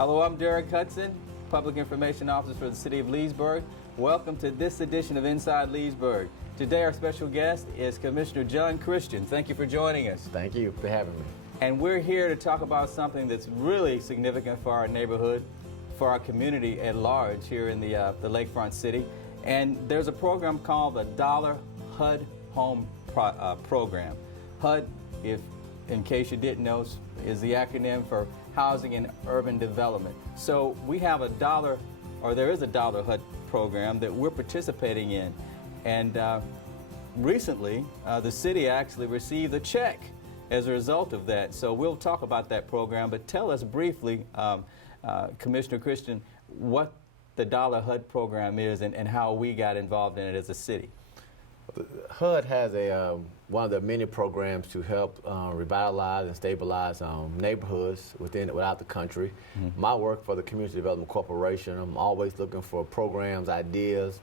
Hello, I'm Derek Hudson, Public Information Officer for the City of Leesburg. Welcome to this edition of Inside Leesburg. Today our special guest is Commissioner John Christian. Thank you for joining us. Thank you for having me. And we're here to talk about something that's really significant for our neighborhood, for our community at large here in the Lakefront City. And there's a program called the HUD Home Program. HUD, if in case you didn't know, is the acronym for Housing and Urban Development. So we have there is a HUD program that we're participating in. And recently, the city actually received a check as a result of that. So we'll talk about that program, but tell us briefly, Commissioner Christian, what the HUD program is and how we got involved in it as a city. HUD has one of the many programs to help revitalize and stabilize neighborhoods without the country. Mm-hmm. My work for the Community Development Corporation, I'm always looking for programs, ideas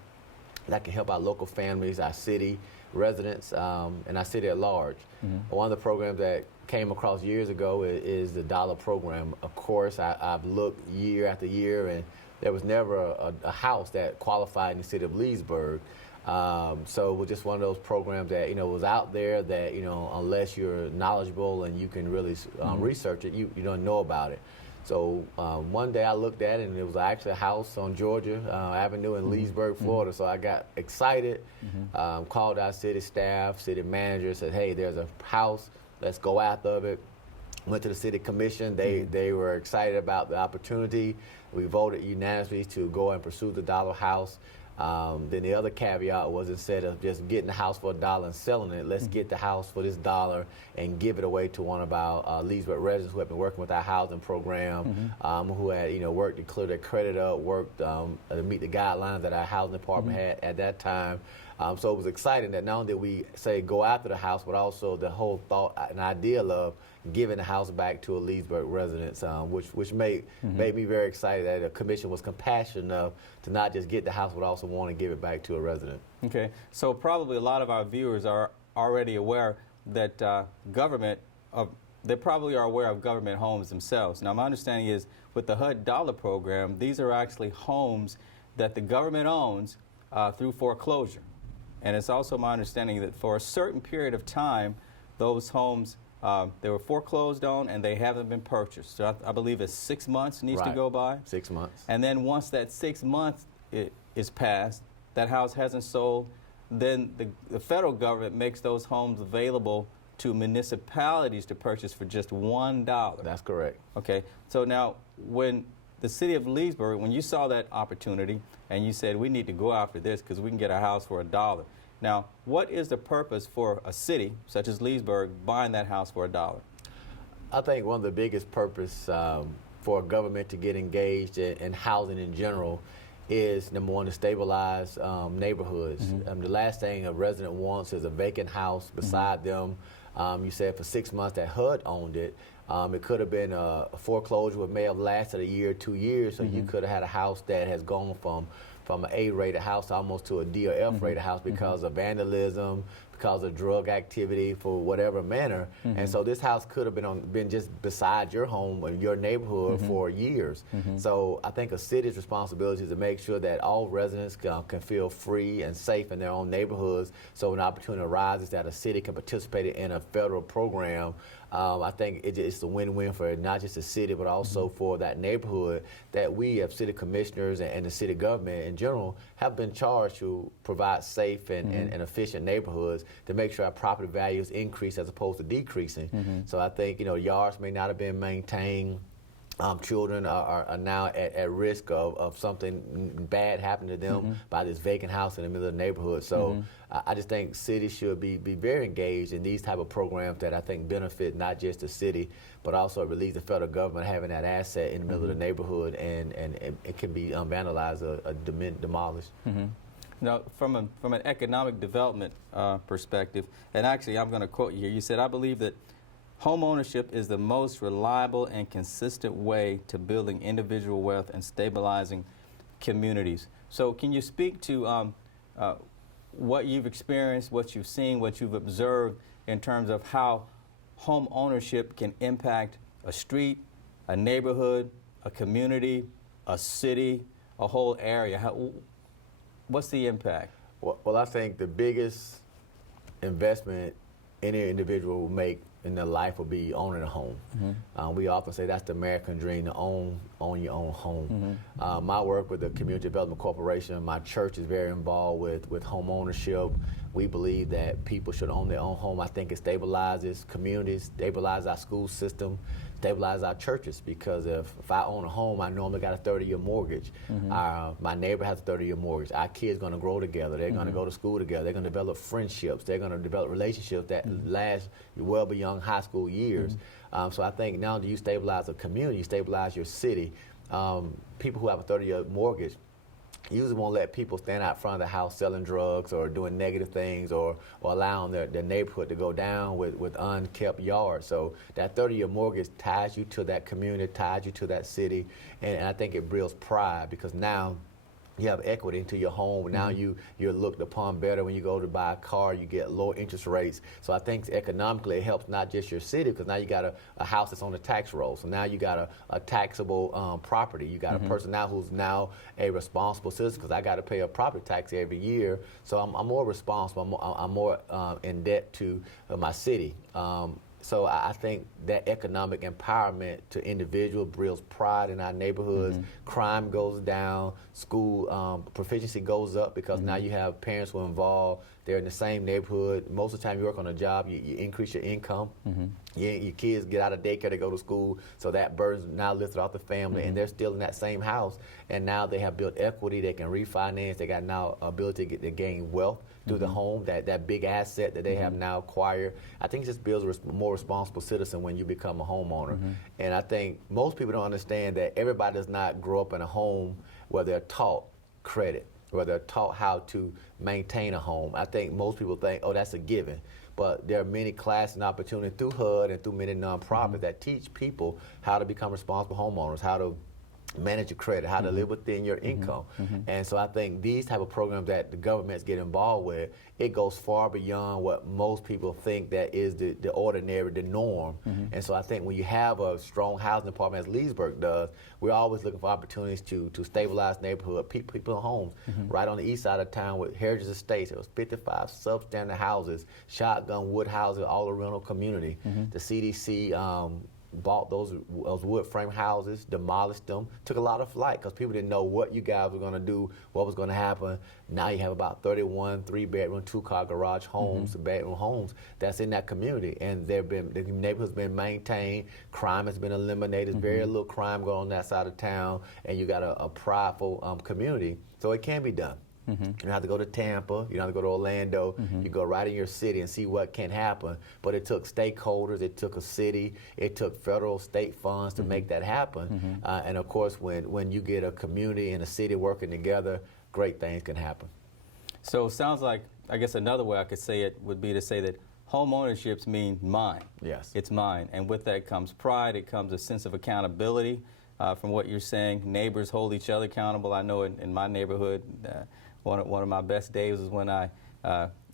that can help our local families, our city residents, and our city at large. Mm-hmm. One of the programs that came across years ago is the Dollar Program. Of course, I've looked year after year, and there was never a house that qualified in the city of Leesburg. So it was just one of those programs that, was out there that, unless you're knowledgeable and you can really research it, you don't know about it. So one day I looked at it, and it was actually a house on Georgia Avenue in Leesburg, Florida. So I got excited, called our city staff, city manager, said, hey, there's a house, let's go after it. Went to the city commission. They were excited about the opportunity. We voted unanimously to go and pursue the Dollar House. Then the other caveat was, instead of just getting the house for $1 and selling it, let's get the house for this $1 and give it away to one of our Leesburg residents who have been working with our housing program, who had worked to clear their credit up, worked to meet the guidelines that our housing department had at that time. So it was exciting that not only did we say go after the house, but also the whole thought and idea of giving the house back to a Leesburg residents, which made me very excited that the commission was compassionate enough to not just get the house, but also want to give it back to a resident. Okay, so probably a lot of our viewers are already aware that they probably are aware of government homes themselves. Now, my understanding is with the HUD Dollar Program, these are actually homes that the government owns through foreclosure. And it's also my understanding that for a certain period of time, those homes, they were foreclosed on and they haven't been purchased. So I believe it's 6 months needs to go by. 6 months. And then once that 6 months is passed, that house hasn't sold, then the federal government makes those homes available to municipalities to purchase for just $1. That's correct. Okay. So now when the city of Leesburg, when you saw that opportunity and you said, we need to go after this because we can get a house for $1. Now, what is the purpose for a city such as Leesburg buying that house for $1? I think one of the biggest purpose for a government to get engaged in housing in general is, number one, to stabilize neighborhoods. The last thing a resident wants is a vacant house beside them. You said for 6 months that HUD owned it. It could have been a foreclosure that may have lasted a year, 2 years, so you could have had a house that has gone from an A-rated house almost to a D or F-rated house because of vandalism, because of drug activity, for whatever manner. And so this house could have been just beside your home or your neighborhood for years. So I think a city's responsibility is to make sure that all residents can feel free and safe in their own neighborhoods. So when an opportunity arises that a city can participate in a federal program, I think it's a win-win for not just the city, but also for that neighborhood that we, as city commissioners and the city government in general, have been charged to provide safe and efficient neighborhoods to make sure our property values increase as opposed to decreasing. So I think, yards may not have been maintained. Children are now at risk of something bad happening to them by this vacant house in the middle of the neighborhood. So I just think cities should be very engaged in these type of programs that I think benefit not just the city, but also relieves the federal government having that asset in the middle of the neighborhood, and it can be vandalized or demolished. Now, from an economic development perspective, and actually I'm going to quote you here, you said, I believe that home ownership is the most reliable and consistent way to building individual wealth and stabilizing communities. So can you speak to what you've experienced, what you've seen, what you've observed in terms of how home ownership can impact a street, a neighborhood, a community, a city, a whole area? What's the impact? Well, I think the biggest investment any individual will make in their life will be owning a home. We often say that's the American dream, to own your own home. My work with the Community Development Corporation, my church is very involved with home ownership. We believe that people should own their own home. I think it stabilizes communities, stabilizes our school system, stabilizes our churches, because if I own a home, I normally got a 30-year mortgage. My neighbor has a 30-year mortgage. Our kids going to grow together. They're going to go to school together. They're going to develop friendships. They're going to develop relationships that last well beyond high school years. So I think now that you stabilize a community, you stabilize your city. People who have a 30-year mortgage usually won't let people stand out front of the house selling drugs or doing negative things, or allowing their neighborhood to go down with unkept yards. So that 30-year mortgage ties you to that community, ties you to that city, and I think it builds pride, because now you have equity into your home. Now you're looked upon better. When you go to buy a car, you get lower interest rates. So I think economically it helps not just your city, because now you got a house that's on the tax roll. So now you got a taxable property. You got a person now who's now a responsible citizen, because I got to pay a property tax every year. So I'm more responsible. I'm more in debt to my city. So I think that economic empowerment to individuals builds pride in our neighborhoods. Crime goes down, school proficiency goes up, because now you have parents who are involved. They're in the same neighborhood. Most of the time you work on a job, you increase your income. Your kids get out of daycare, they go to school, so that burden's now lifted off the family, and they're still in that same house. And now they have built equity, they can refinance, they got now ability to gain wealth through the home, that big asset that they have now acquired. I think it just builds a more responsible citizen when you become a homeowner. And I think most people don't understand that everybody does not grow up in a home where they're taught credit, where they're taught how to maintain a home. I think most people think, oh, that's a given. But there are many classes and opportunities through HUD and through many nonprofits that teach people how to become responsible homeowners, how to manage your credit, how to live within your income. And so I think these type of programs that the governments get involved with, it goes far beyond what most people think that is the ordinary, the norm. And so I think when you have a strong housing department, as Leesburg does, we're always looking for opportunities to stabilize neighborhood, people's homes. Right on the east side of town with Heritage Estates, there was 55 substandard houses, shotgun wood houses, all around the community. The CDC bought those wood frame houses, demolished them, took a lot of flight, because people didn't know what you guys were going to do, what was going to happen. Now you have about 31 3-bedroom, 2-car garage homes, bedroom homes that's in that community, and the neighborhood's been maintained, crime has been eliminated, very little crime going on that side of town, and you got a prideful community, so it can be done. You don't have to go to Tampa, you don't have to go to Orlando, you go right in your city and see what can happen. But it took stakeholders, it took a city, it took federal, state funds to make that happen. And of course, when you get a community and a city working together, great things can happen. So it sounds like, I guess another way I could say it would be to say that home ownerships mean mine. Yes. It's mine. And with that comes pride, it comes a sense of accountability. From what you're saying, neighbors hold each other accountable. I know in my neighborhood, one of my best days was when I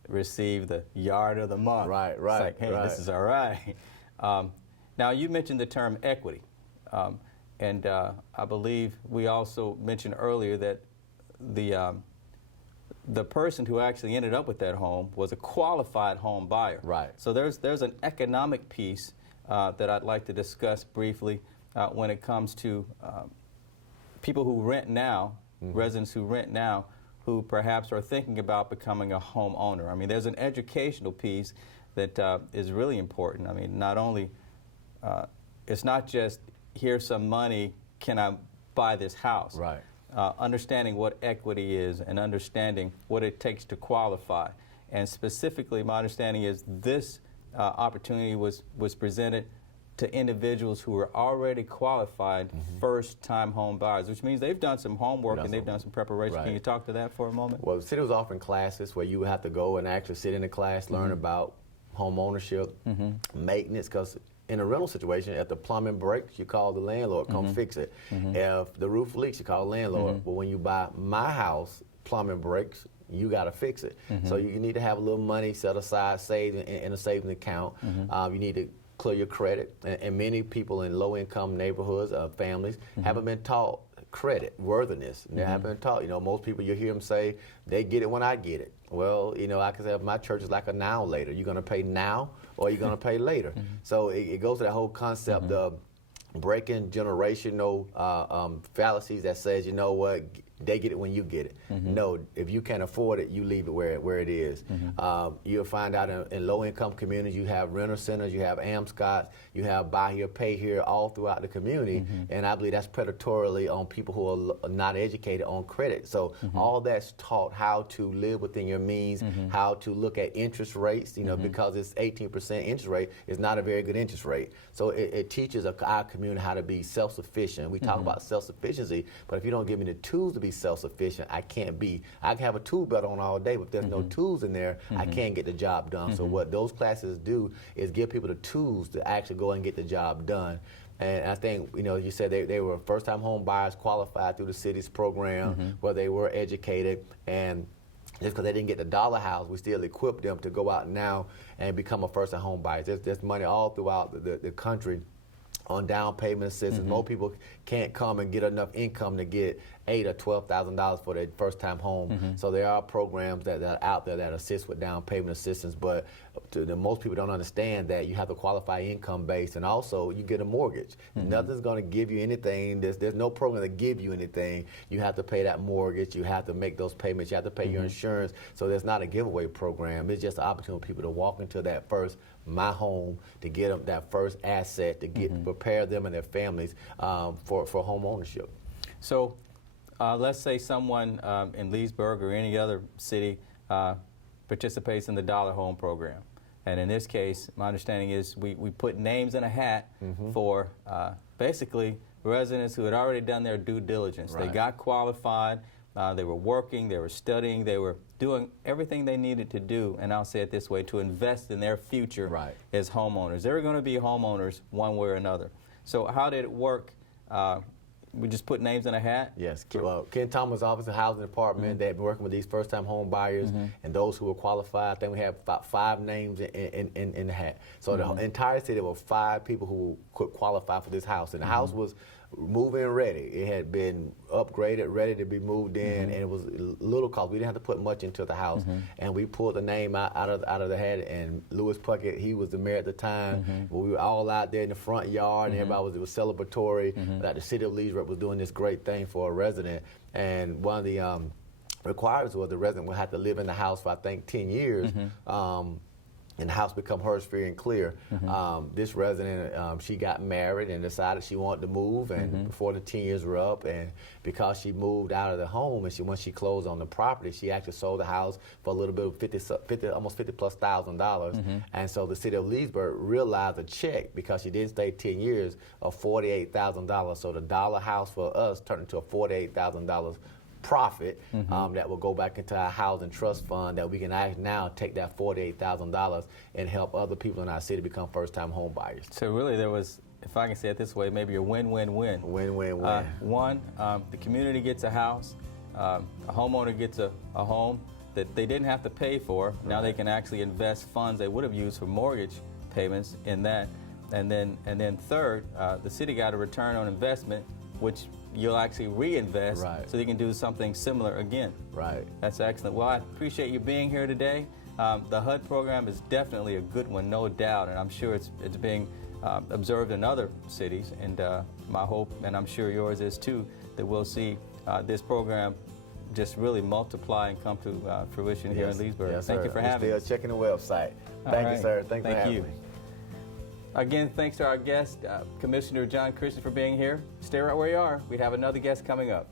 received the yard of the month. Right. It's like, hey, this is all right. Now, you mentioned the term equity. And I believe we also mentioned earlier that the person who actually ended up with that home was a qualified home buyer. Right. So there's an economic piece that I'd like to discuss briefly when it comes to people who rent now, residents who rent now, who perhaps are thinking about becoming a homeowner. I mean, there's an educational piece that is really important. I mean, not only, it's not just, here's some money, can I buy this house? Right. Understanding what equity is and understanding what it takes to qualify. And specifically, my understanding is this opportunity was presented to individuals who are already qualified first-time home buyers, which means they've done some homework and they've done some preparation. Right. Can you talk to that for a moment? Well, the city was offering classes where you would have to go and actually sit in the class, learn about home ownership, maintenance, because in a rental situation, if the plumbing breaks, you call the landlord, come fix it. If the roof leaks, you call the landlord. But when you buy my house, plumbing breaks, you got to fix it. So you need to have a little money set aside, saved in a savings account. You need to clear your credit. And many people in low-income neighborhoods, families, haven't been taught credit, worthiness. They haven't been taught. You know, most people, you hear them say, they get it when I get it. Well, you know, I can say my church is like a now later. You're going to pay now or you're going to pay later. So it goes to that whole concept of breaking generational fallacies that says, you know what, they get it when you get it. No, if you can't afford it, you leave it where it is. You'll find out in low-income communities, you have renter centers, you have AMSCOTs, you have buy here, pay here, all throughout the community. And I believe that's predatorily on people who are not educated on credit. So all that's taught how to live within your means, how to look at interest rates, you know, because it's 18% interest rate, it's not a very good interest rate. So it teaches our community how to be self-sufficient. We talk about self-sufficiency, but if you don't give me the tools to be self-sufficient, I can have a tool belt on all day, but if there's no tools in there, I can't get the job done. So what those classes do is give people the tools to actually go and get the job done. And I think, you know, you said they were first-time home buyers qualified through the city's program, where they were educated, and just because they didn't get the dollar house, we still equip them to go out now and become a first-time home buyer. There's money all throughout the country on down payment assistance. Most people can't come and get enough income to get $8,000 or $12,000 for their first-time home. So there are programs that are out there that assist with down payment assistance, but most people don't understand that you have to qualify income based, and also you get a mortgage. Nothing's going to give you anything. There's no program to give you anything. You have to pay that mortgage. You have to make those payments. You have to pay your insurance. So there's not a giveaway program. It's just an opportunity for people to walk into that first my home, to get them that first asset, to get prepare them and their families for home ownership. So let's say someone in Leesburg or any other city participates in the Dollar Home Program. And in this case, my understanding is we put names in a hat for basically residents who had already done their due diligence. They got qualified, they were working, they were studying, they were doing everything they needed to do, and I'll say it this way, to invest in their future as homeowners. They're going to be homeowners one way or another. So how did it work? We just put names in a hat? Yes. Ken Thomas' Office of Housing Department, they've been working with these first-time home buyers and those who were qualified. I think we have about 5 names in the hat. So the entire city, there were 5 people who could qualify for this house. And the house was move-in ready. It had been upgraded, ready to be moved in, and it was little cost. We didn't have to put much into the house. And we pulled the name out of the hat, and Louis Puckett, he was the mayor at the time. We were all out there in the front yard, and everybody was celebratory that the city of Leesburg was doing this great thing for a resident. And one of the requirements was the resident would have to live in the house for, I think, 10 years. And the house become hers free and clear. This resident, she got married and decided she wanted to move, and before the 10 years were up, and because she moved out of the home, and once she closed on the property, she actually sold the house for a little bit of almost $50,000+. And so the city of Leesburg realized a check, because she didn't stay 10 years, of $48,000. So the dollar house for us turned into a $48,000 profit that will go back into our housing trust fund, that we can now take that $48,000 and help other people in our city become first-time home buyers. So really there was, if I can say it this way, maybe a win-win-win. Win-win-win. One, the community gets a house, a homeowner gets a home that they didn't have to pay for. Now they can actually invest funds they would have used for mortgage payments in that. And then third, the city got a return on investment, which you'll actually reinvest so you can do something similar again. That's excellent. Well, I appreciate you being here today. The HUD program is definitely a good one, no doubt, and I'm sure it's being observed in other cities, and my hope, and I'm sure yours is too, that we'll see this program just really multiply and come to fruition here in Leesburg. Thank you for having me. Still checking the website. Thank you, sir. Thank you for having me. Again, thanks to our guest, Commissioner John Christian, for being here. Stay right where you are. We have another guest coming up.